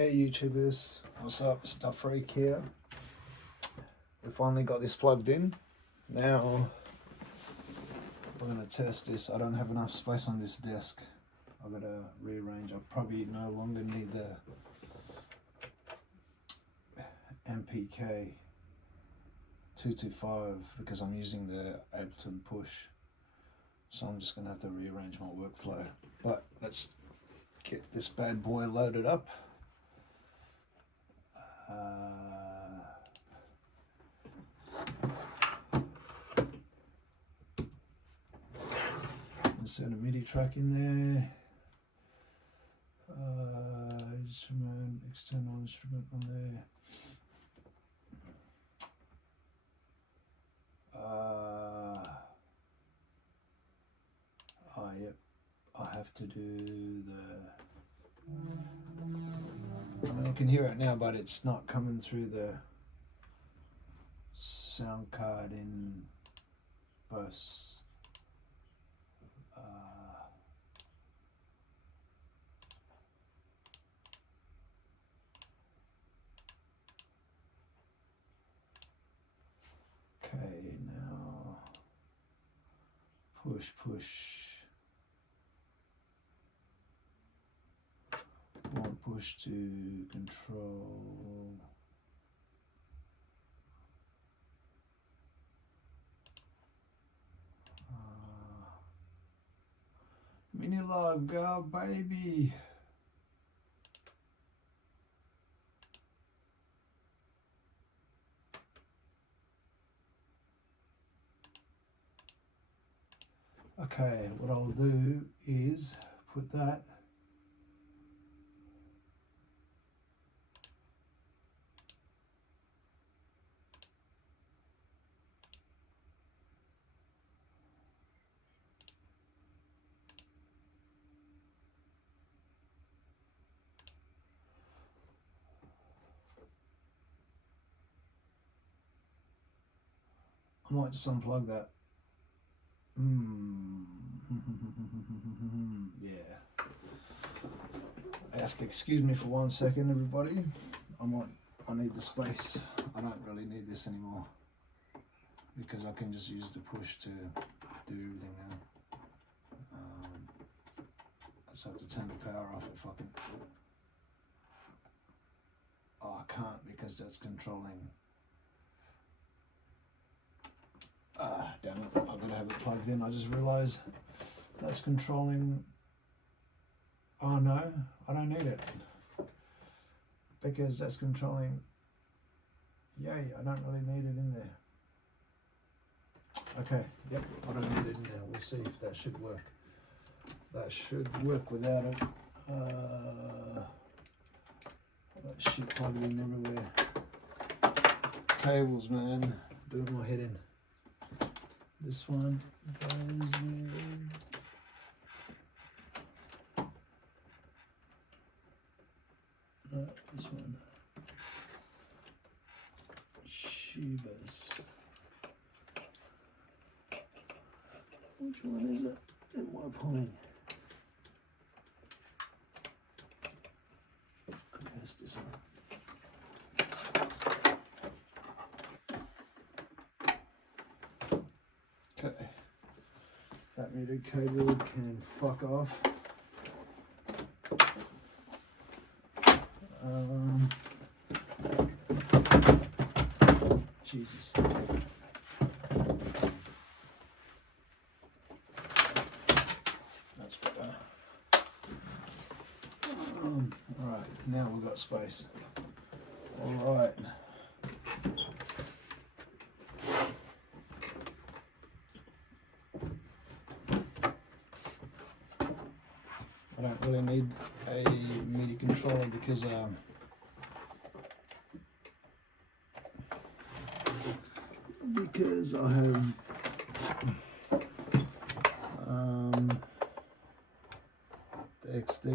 Hey YouTubers, what's up? Stuff Freak here. We finally got this plugged in. Now we're gonna test this. I don't have enough space on this desk. I've got to rearrange. I probably no longer need the MPK 225 because I'm using the Ableton push. So I'm just gonna have to rearrange my workflow. But let's get this bad boy loaded up. Insert a MIDI track in there. Instrument, external instrument on there. Yep, I have to do the. I mean, I can hear it now, but it's not coming through the sound card in bus. Okay, now push. One push to control. MINILOGUE, go baby. Okay, what I'll do is put that I might just unplug that. Yeah. I have to excuse me for 1 second, everybody. I need the space. I don't really need this anymore because I can just use the push to do everything now. I just have to turn the power off if I can. Oh, I can't because that's controlling. Damn it, I've got to have it plugged in. I just realised that's controlling. Oh no, I don't need it because that's controlling. Yay, I don't really need it in there. Okay, yep, I don't need it in there. We'll see if that should work. That should work without it. That shit plugged in everywhere. Cables, man, doing my head in. This one goes with this one. Shivas. Which one is it? Am I pulling? Okay, it's this one. Okay, that MIDI cable can fuck off. Jesus. That's better. Alright, now we've got space. Alright. I don't really need a MIDI controller because I have the XD.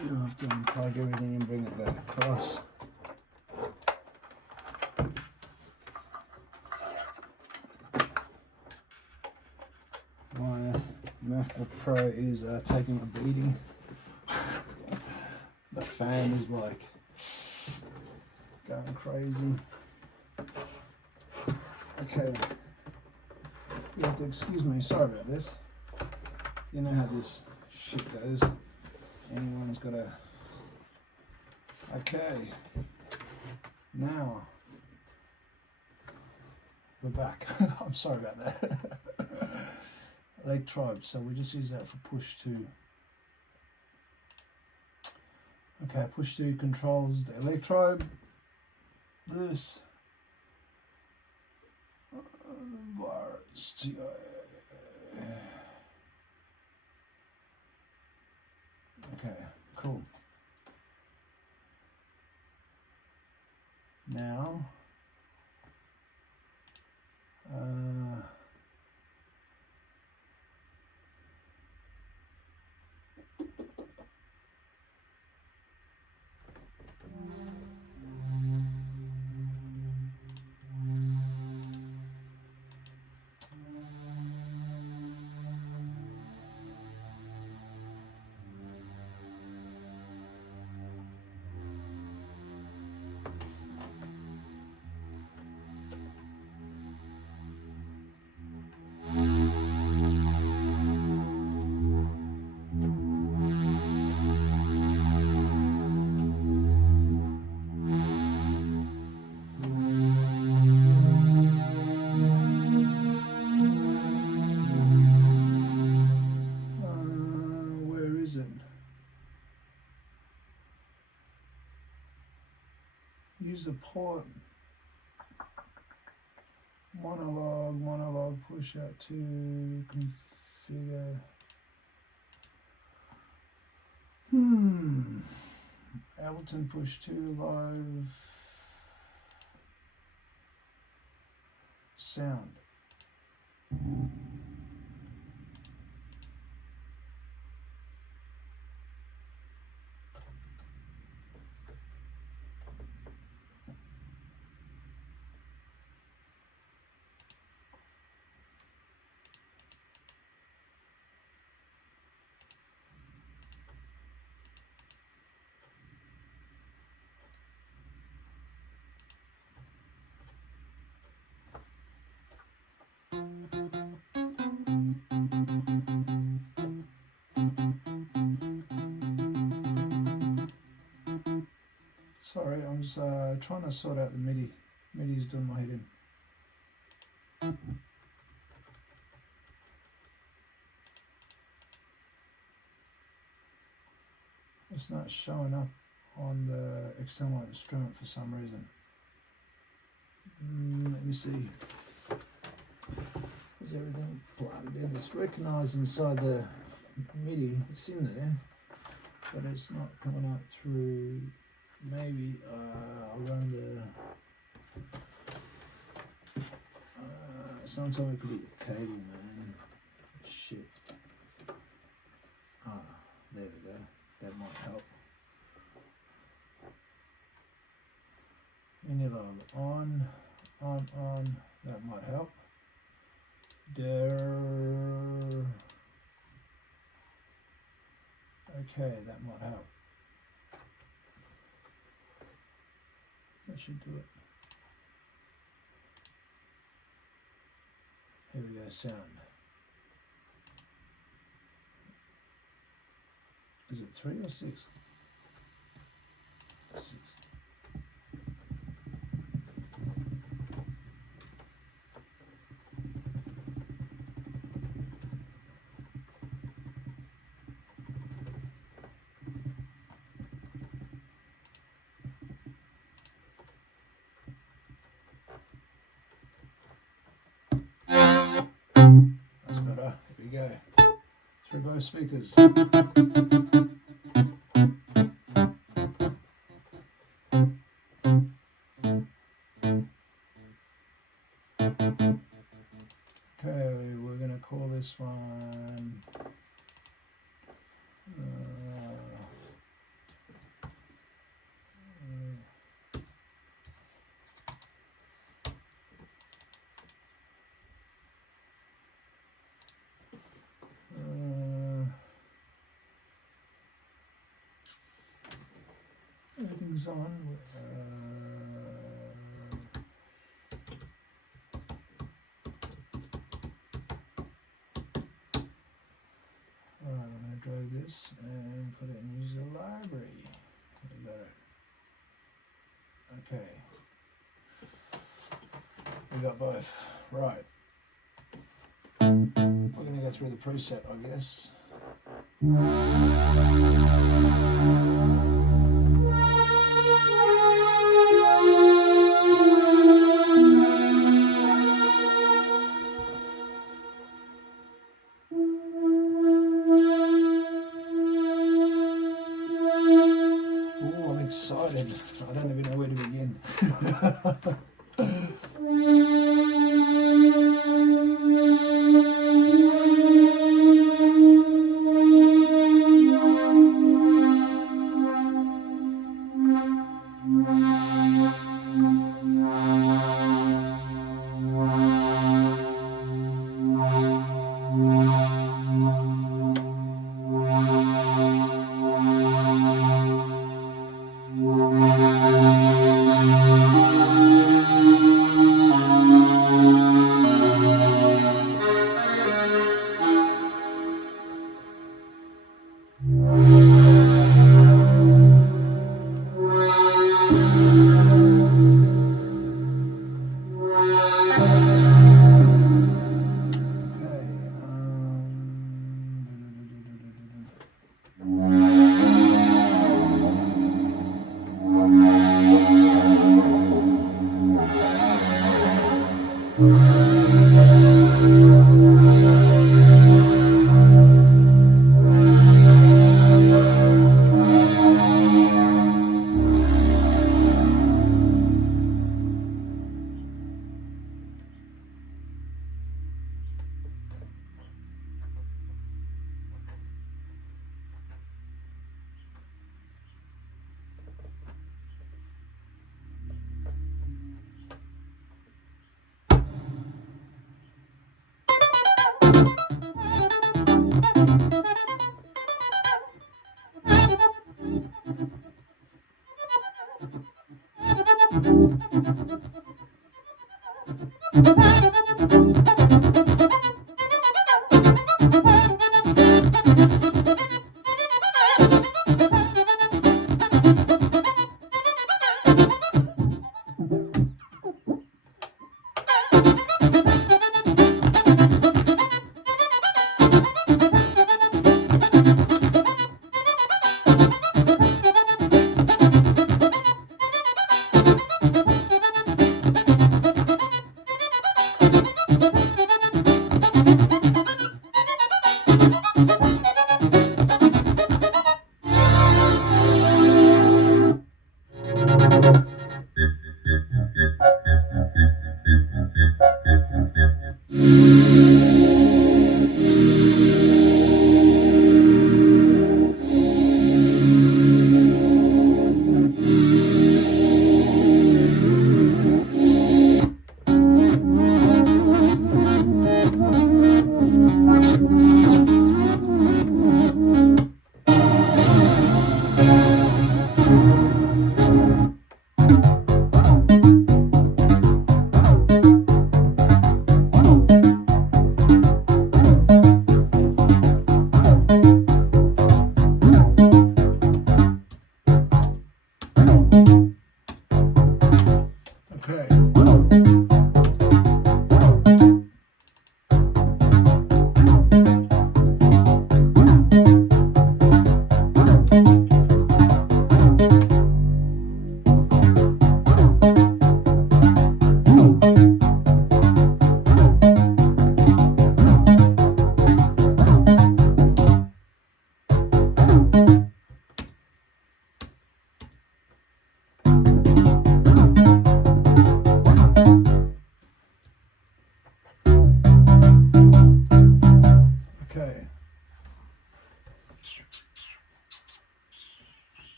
You don't have to unplug everything and bring it back across. My MacBook Pro is taking a beating. fan is like going crazy. Okay, you have to excuse me, sorry about this. You know how this shit goes. Anyone's got to... Okay, now we're back. I'm sorry about that. Electrode, so we just use that for push 2. Okay, push 2 controls the electrode. This virus. Okay, cool. Now, where is it? Use the port. Monologue, push out to configure. Ableton push 2 live sound. Sorry, I'm just trying to sort out the MIDI. MIDI's doing my head in. It's not showing up on the external instrument for some reason. Let me see. Is everything plugged in? It's recognised inside the MIDI. It's in there, but it's not coming out through. Maybe I'll run the. Sometimes it could be the cable, man. Shit. There we go. That might help. MINILOGUE on. That might help. There. Okay, that might help. That should do it. Here we go, sound. Is it 3 or 6? 6. That's better. Here we go. Through both speakers. Okay, we're going to call this one Everything's on. I'm going to drag this and put it in user library. We got it. Okay. We got both. Right. We're going to go through the preset, I guess. Oh, I'm excited. I don't even know where to begin.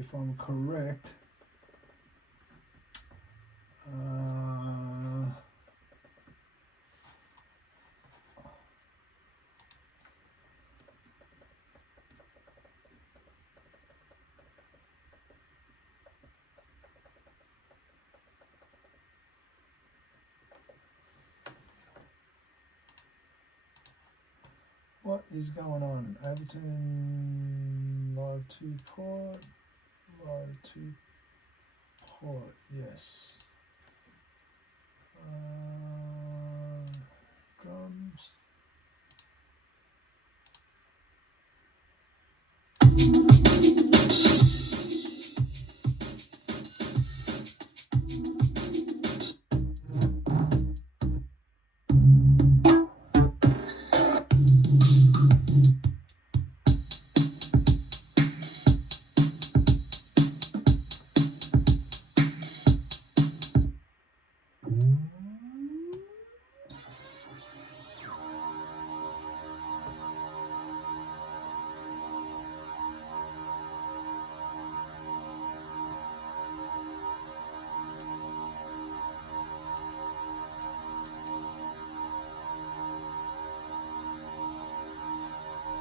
If I'm correct, What is going on? Ableton live 2 port, live 2 port, yes. Drums.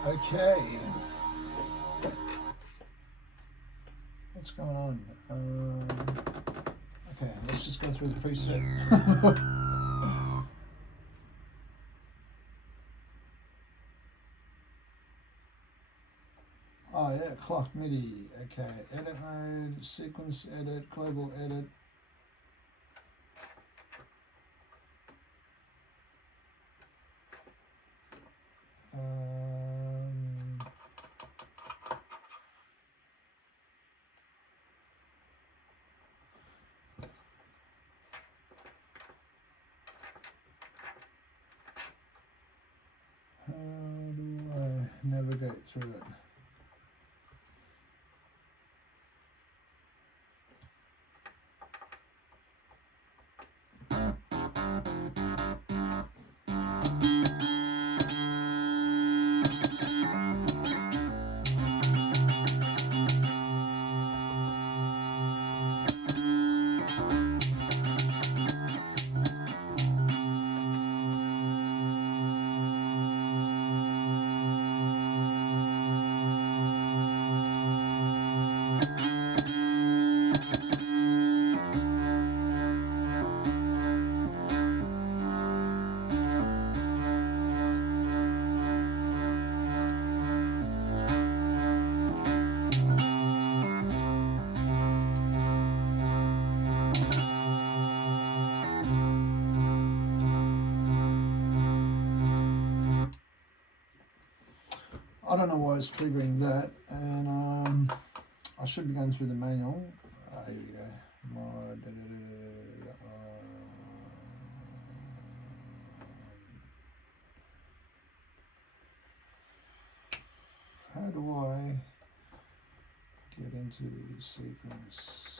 Okay. What's going on? Okay, let's just go through the preset. Oh yeah, clock MIDI. Okay, edit mode, sequence edit, global edit. How do I navigate through it? I don't know why it's triggering that, and I should be going through the manual. Here we go. How do I get into sequence?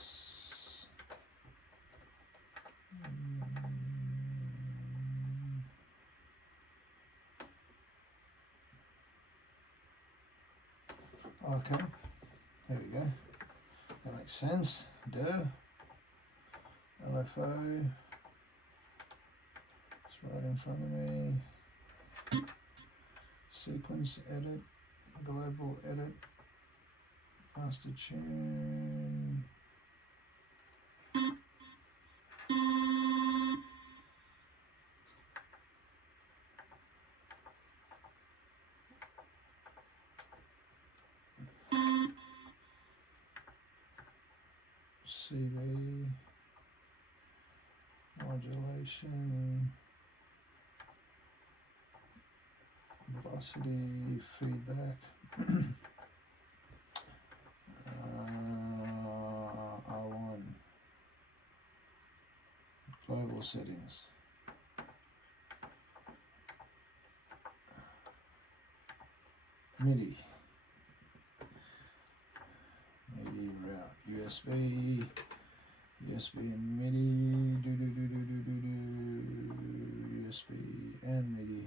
Okay, there we go. That makes sense. Duh. LFO. It's right in front of me. Sequence edit. Global edit. Master tune. CV, modulation, velocity, feedback, R1, global settings, MIDI, route, USB and MIDI, USB and MIDI.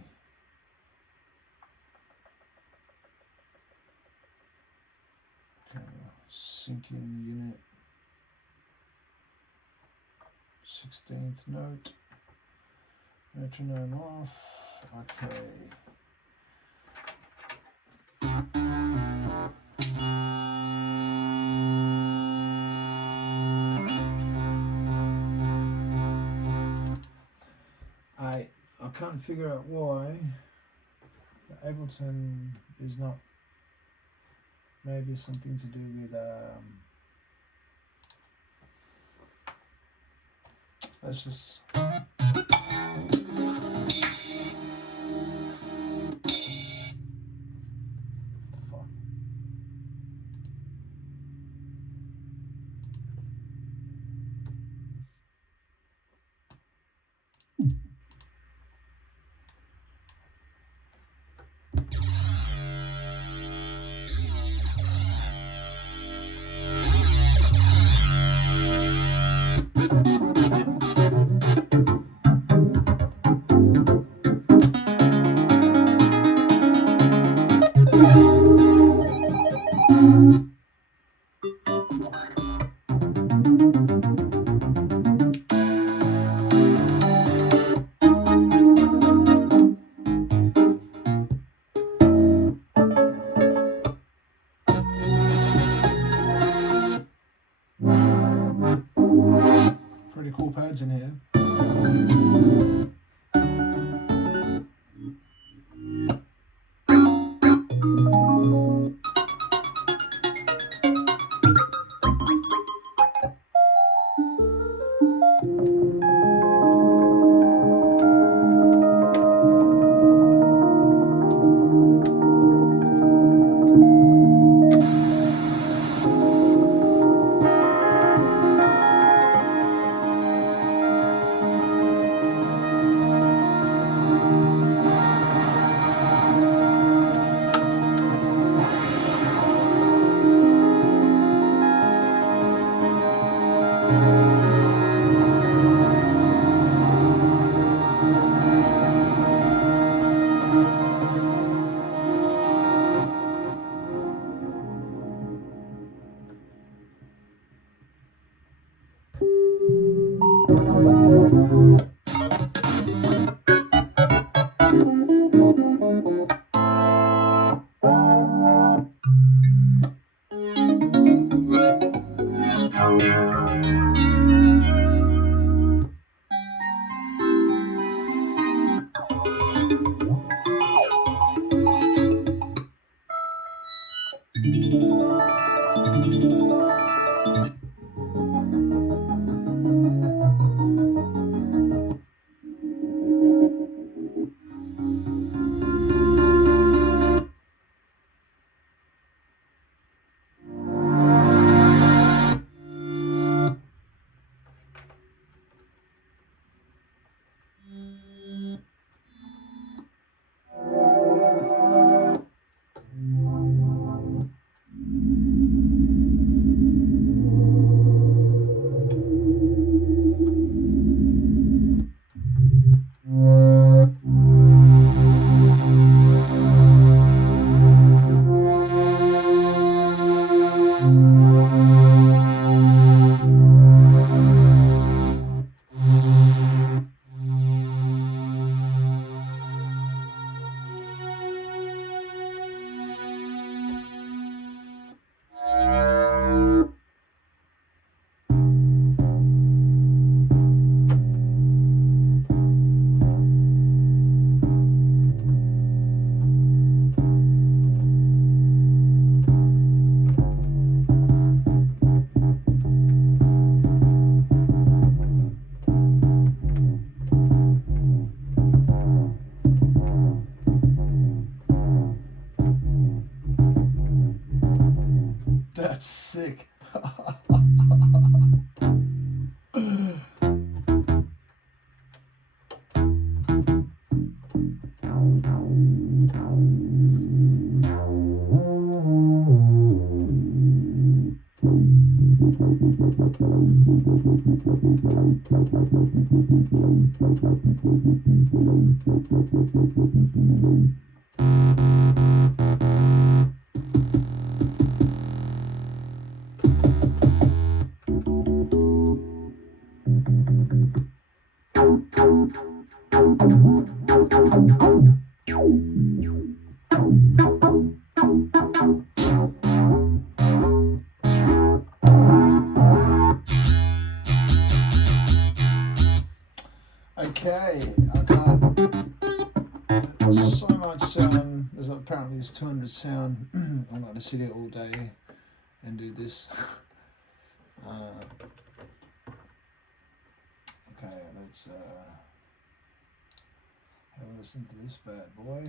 Camera, syncing unit, 16th note, metronome off, okay. I can't figure out why the Ableton is not, maybe something to do with let's just fuck. Pretty cool pads in here. That's sick. Okay, I can't. There's so much. apparently it's 200 sound. I'm going to sit here all day and do this. Okay, let's have a listen to this bad boy.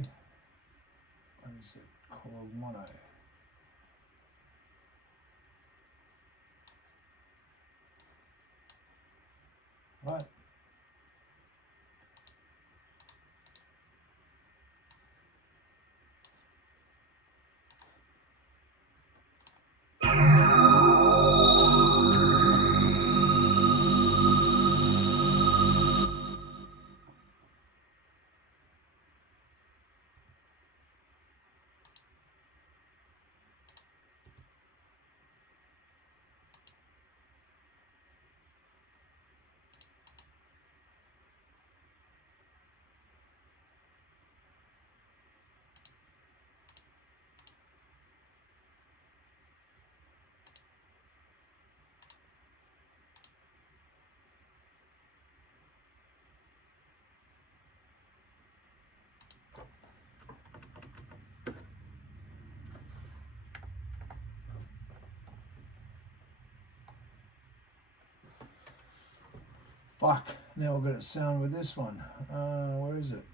What is it? KORG Mono. Right. Fuck, now we've got it sound with this one. Where is it?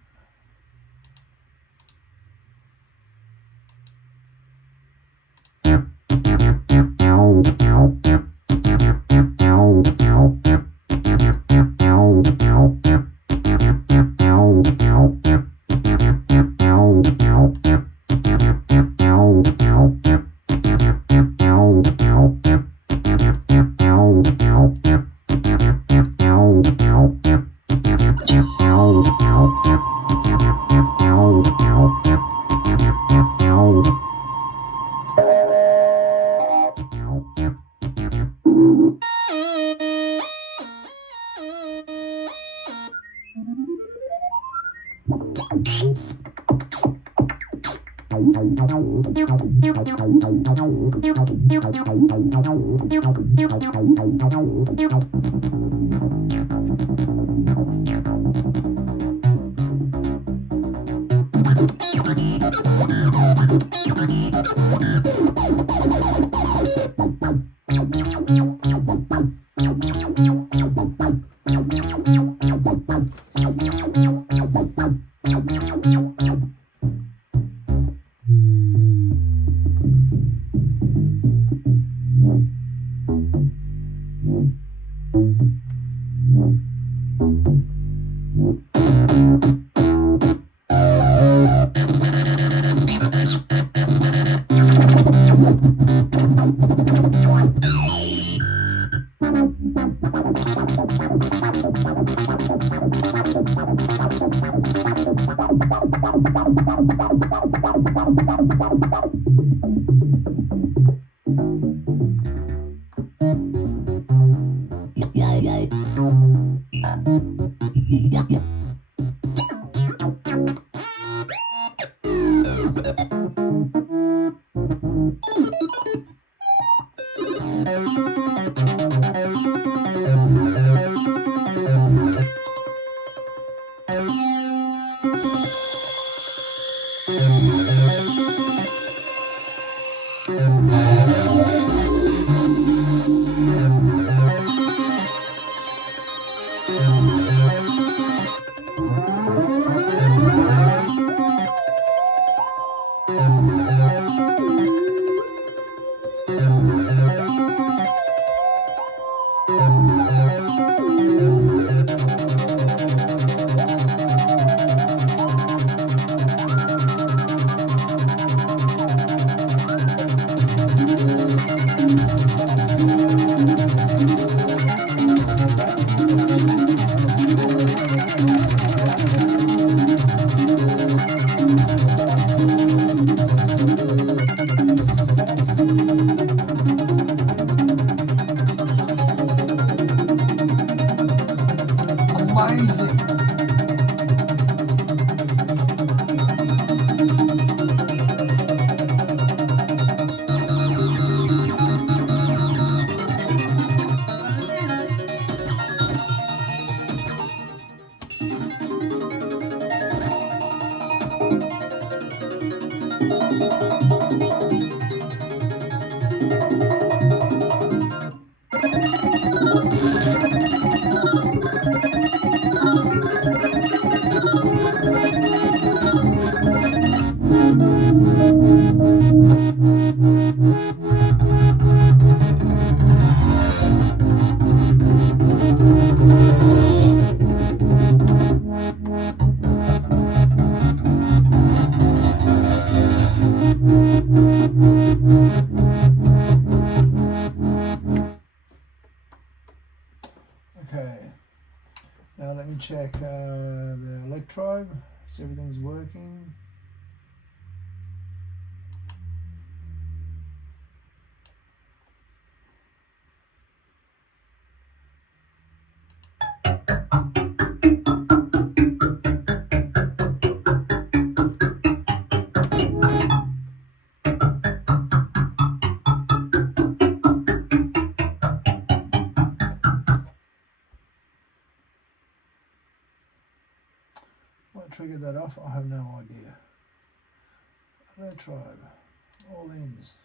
Now let me check the electrode, see everything's working. What triggered that off? I have no idea. Electrode, all ends.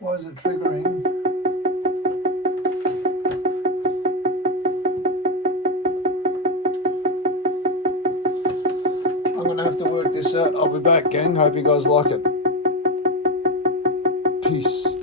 Why is it triggering? I'm going to have to work this out. I'll be back, gang. Hope you guys like it. Peace.